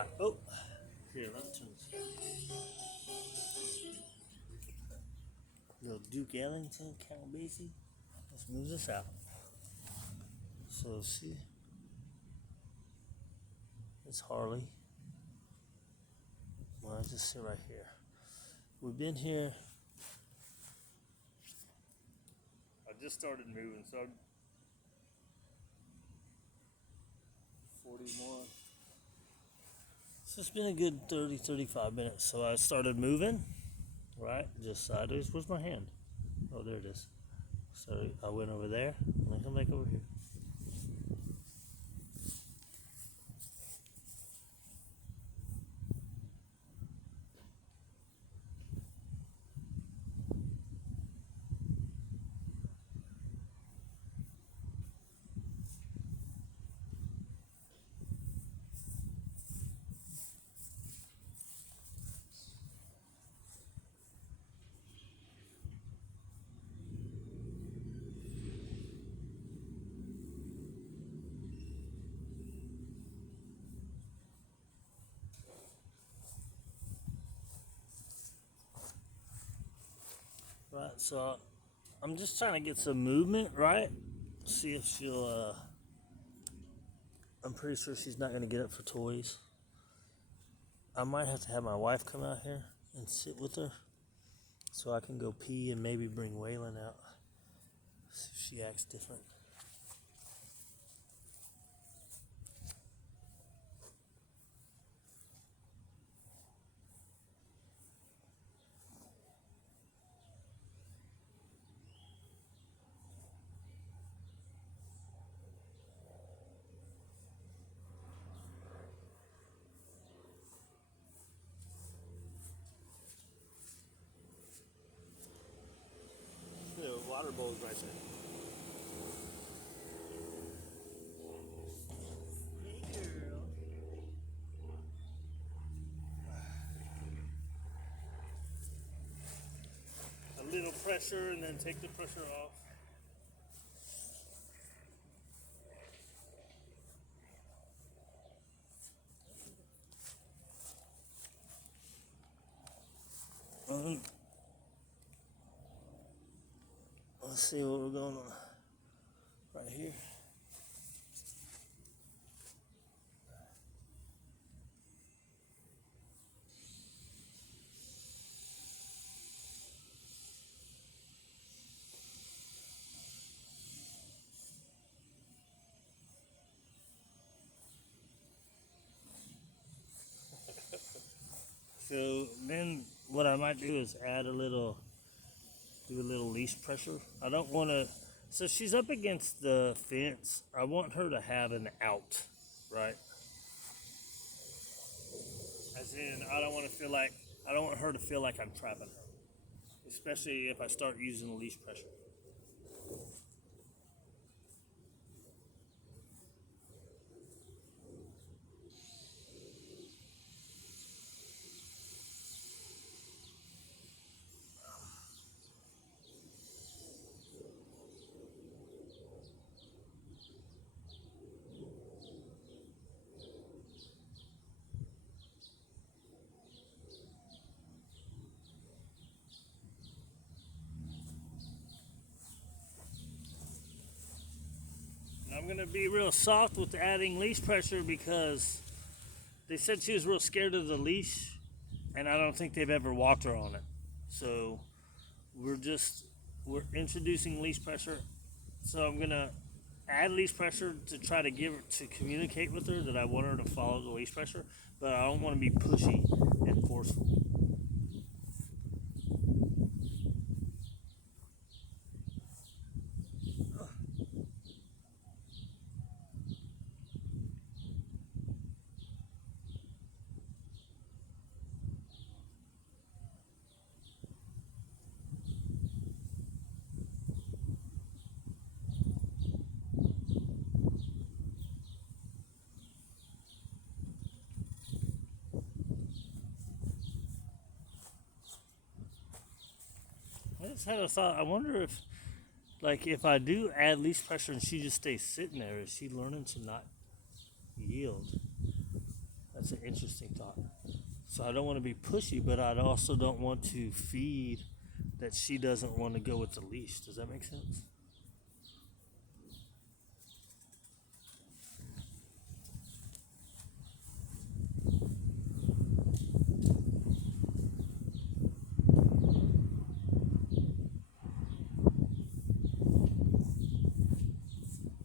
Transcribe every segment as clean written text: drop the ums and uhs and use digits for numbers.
Right. Oh, here, let me turn this. Little Duke Ellington, Count Basie. Let's move this out. So, see, it's Harley. Well, I just sit right here. We've been here. I just started moving, so I'm 41. So it's been a good 30, 35 minutes. So I started moving, right? Just sideways. Where's my hand? Oh, there it is. So I went over there, and I come back over here. Right, so I'm just trying to get some movement, right? See if she'll, I'm pretty sure she's not going to get up for toys. I might have to have my wife come out here and sit with her so I can go pee and maybe bring Waylon out. See if she acts different. The water bowl's right there. Hey, girl. A little pressure and then take the pressure off. Let's see what we're going on right here. So then what I might do is add a little, do a little leash pressure. I don't want to, so she's up against the fence. I want her to have an out, right? As in, I don't want to feel like, I don't want her to feel like I'm trapping her, especially if I start using the leash pressure. And I'm going to be real soft with adding leash pressure because they said she was real scared of the leash, and I don't think they've ever walked her on it. So we're introducing leash pressure. So I'm going to add leash pressure to try to to communicate with her that I want her to follow the leash pressure, but I don't want to be pushy and forceful. I just had a thought. I wonder if, like, if I do add leash pressure and she just stays sitting there, is she learning to not yield? That's an interesting thought. So I don't want to be pushy, but I also don't want to feed that she doesn't want to go with the leash. Does that make sense?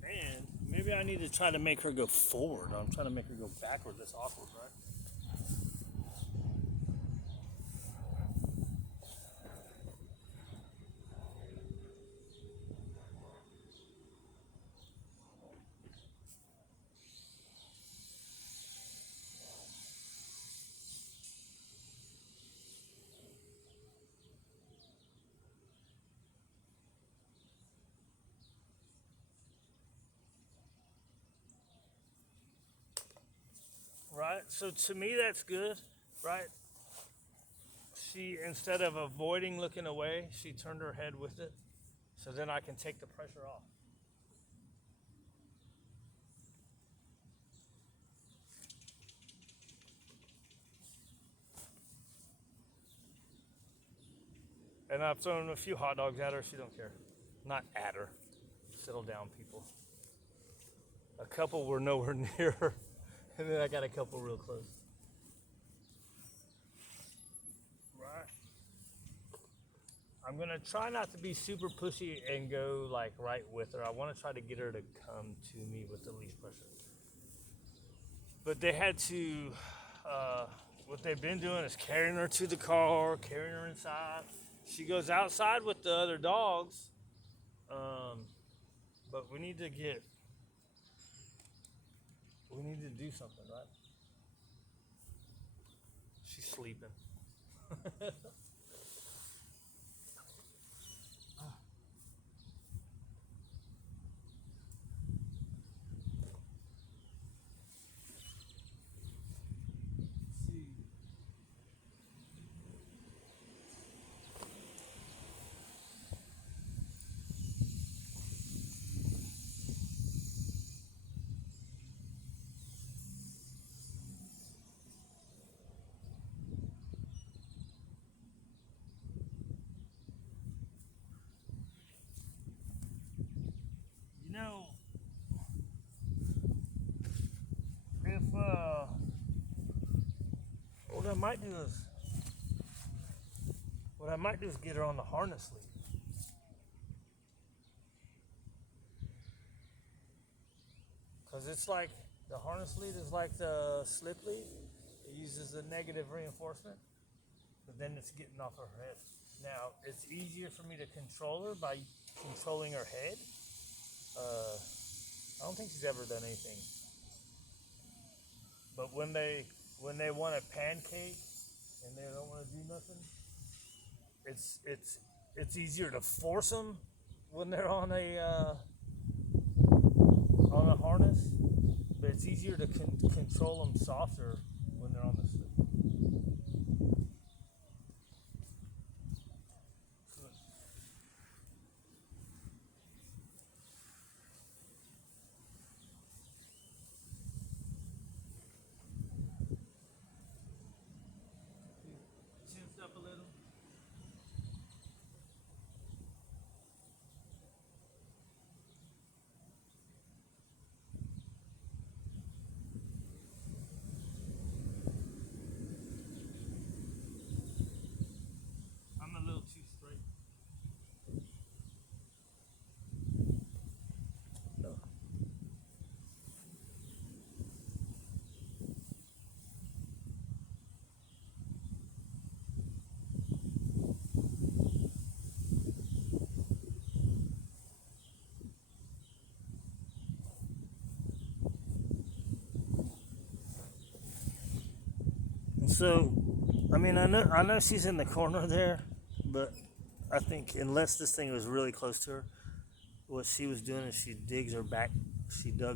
And maybe I need to try to make her go forward. I'm trying to make her go backward. That's awkward, right? Right? So to me, that's good, right? She, instead of avoiding looking away, she turned her head with it. So then I can take the pressure off. And I've thrown a few hot dogs at her. She don't care. Not at her. Settle down, people. A couple were nowhere near her. And then I got a couple real close. Right. I'm going to try not to be super pushy and go like right with her. I want to try to get her to come to me with the leash pressure. But they had to, what they've been doing is carrying her to the car, carrying her inside. She goes outside with the other dogs. But we need to do something, right? She's sleeping. You know, if what I might do is get her on the harness lead. Because it's like the harness lead is like the slip lead. It uses the negative reinforcement, but then it's getting off her head. Now, it's easier for me to control her by controlling her head. I don't think she's ever done anything. But when they want a pancake and they don't want to do nothing, it's easier to force them when they're on a harness, but it's easier to control them softer when they're on the slip. Tensed up a little. I'm a little too straight. No. So, I mean, I know she's in the corner there, but I think unless this thing was really close to her, what she was doing is she dug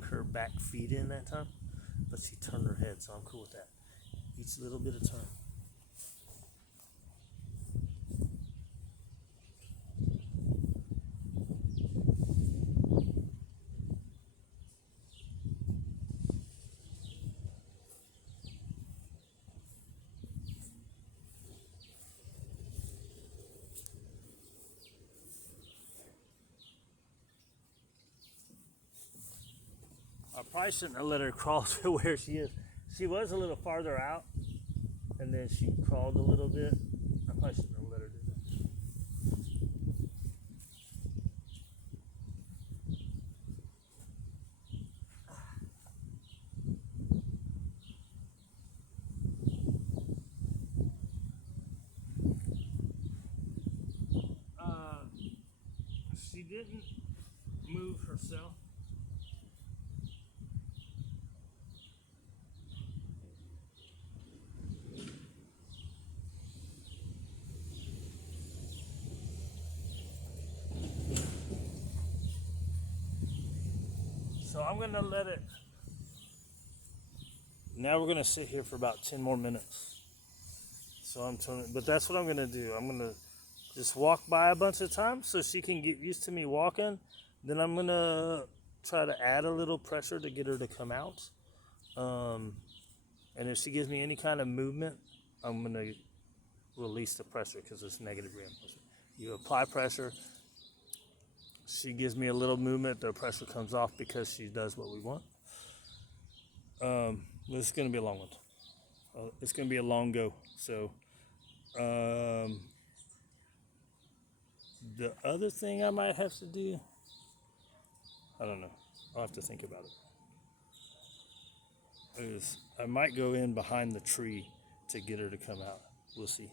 her back feet in that time, but she turned her head, so I'm cool with that. Each little bit of turn. probably shouldn't have let her crawl to where she is. She was a little farther out, and then she crawled a little bit. I probably shouldn't have let her do that. She didn't move herself. So I'm gonna let it. Now we're gonna sit here for about 10 more minutes. So I'm telling, but that's what I'm gonna do. I'm gonna just walk by a bunch of times so she can get used to me walking. Then I'm gonna try to add a little pressure to get her to come out. And if she gives me any kind of movement, I'm gonna release the pressure because it's negative reinforcement. You apply pressure. She gives me a little movement, the pressure comes off because she does what we want. This is going to be a long one. It's going to be a long go. So, the other thing I might have to do, I don't know. I'll have to think about it. Is I might go in behind the tree to get her to come out. We'll see.